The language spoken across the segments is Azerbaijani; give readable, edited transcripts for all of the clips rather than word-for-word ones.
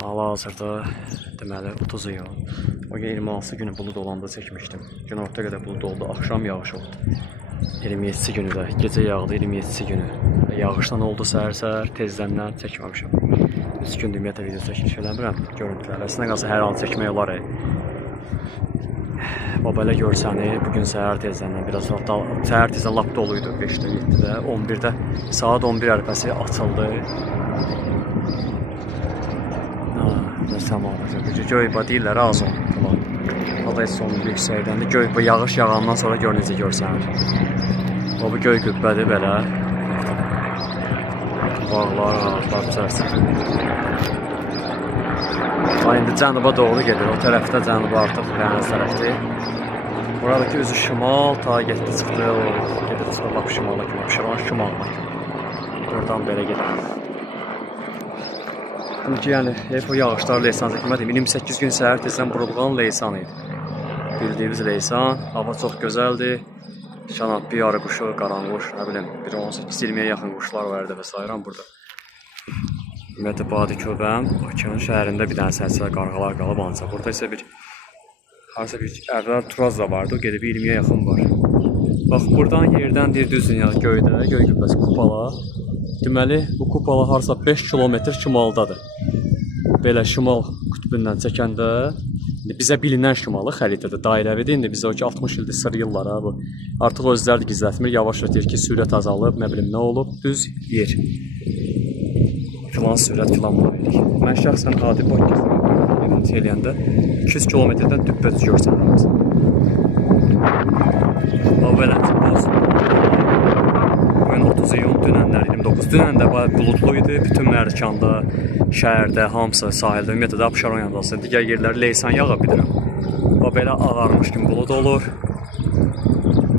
Hal-hazırda deməli 30 iyun. O 26 günü bulud olanda çəkmişdim. Günorta qədər bulud oldu, axşam yağış oldu. 27 günü də gecə yağdı, 27 günü. Yağışla oldu səhər-səhər, tezdəndən çəkməmişəm. 3 gündür ümumiyyətlə video çəkiş eləmirəm. Görüntülər əslində qalsa hər an çəkmək olar. Babələ görsəni bugün səhər tezdəndən biraz səhər tezdən lap doluydu 5-də, 7-də, 11-də saat 11 ərəfəsi açıldı. Göyba deyirlər azon falan. Hava heç son yüksəkdən də göyba yağış yağandan sonra gör necə görsənir. Bu göy qübbədir belə. Bağlar, ağaclar düzəlsin. İndi cənuba doğru gedir. O tərəfdə cənuba artıq dəniz tərəfdir. Buradakı üzü şimal ta getdi çıxdı. Gedir çıxdı lap şimala kimi. Abşeron şimalına. Buradan belə gedir. Çünki yəni bu yağışlar Leysan çəkmədim. 28 gün səhər tezdən burulğan Leysan idi. Bildiyimiz Leysan, hava çox gözəldir. Şanat bir arı quşu, qaranquş, nə bilim, bir 18-20-yə yaxın quşlar var idi və sayıram burada. Ümumiyyətlə Badiköbəm, Bakının şəhərində bir dənə sərçələ qarğalar qalıb ancaq. Burada isə harasa bir əvvəl Turaz da vardı, o gedib 20-yə yaxın var. Bax, buradan yerdən deyir düz dünya göydə, göy qübbəsi kupala. Deməli, bu kupala harasa 5 kilometr şimaldadır. Belə şimal qütbündən çəkəndə, bizə bilinən şimalı xəritədir, dairəvidir. İndi bizə o ki 60 ildir sırıyırlar ha bu. Artıq özləri də gizlətmir, yavaş deyir ki, sürət azalıb, nə bilim nə olub, düz yer. Filan sürət, filan bilirik. Mən şəxsən adi bakı eləyəndə 200 kilometrdən düppəz görsəniriz. O beləncə boz. Bugün 30 iyun, dünənlər 29. Dünən də buludlu idi. Bütün Mərkanda, şəhərdə, hamısı sahildə, ümumiyyətlə də Abşeron yanında, digər yerləri Leysan yağı bilirəm. O belə ağarmış kimi bulud olur.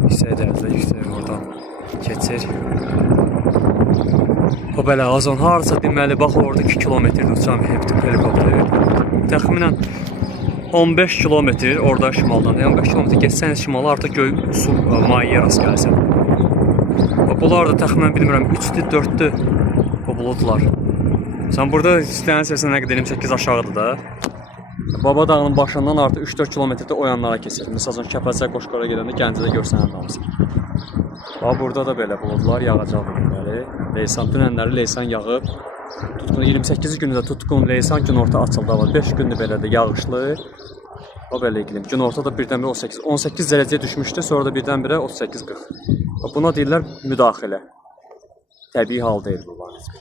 Yüksək dərəcədə yüksək oradan keçir. O belə azon harasa deməli, bax orada 2 kilometrdir uçan helikopter. Təxminən 15 kilometr orada şimaldan, 15 kilometr geçsəniz şimala artıq göy su mayiyə rast gəlsən. Bunlar da təxminən bilmirəm 3-dür, 4-dür bu buludlar. Sən burada istəyən səsən nə qədər 28 aşağıdır da. Baba dağının başından artıq 3-4 kilometrdə o yanlara keçir. Məsələn, Kəpəzə, Qoşqora gedəndə Gəncədə görsənən hamısı. Bax, burada da belə buludlar yağacaq bugünləri. Leysan, dünənləri Leysan yağıb. Tutqun 28 günü də tutqun Leysan günorta açıldı. 5 gündür belə də yağışlı. O belə iqlim. Günorta da birdən-birə 18 dərəcəyə düşmüşdü. Sonra da birdən-birə 38-40. Buna deyirlər müdaxilə. Təbii hal deyil bu.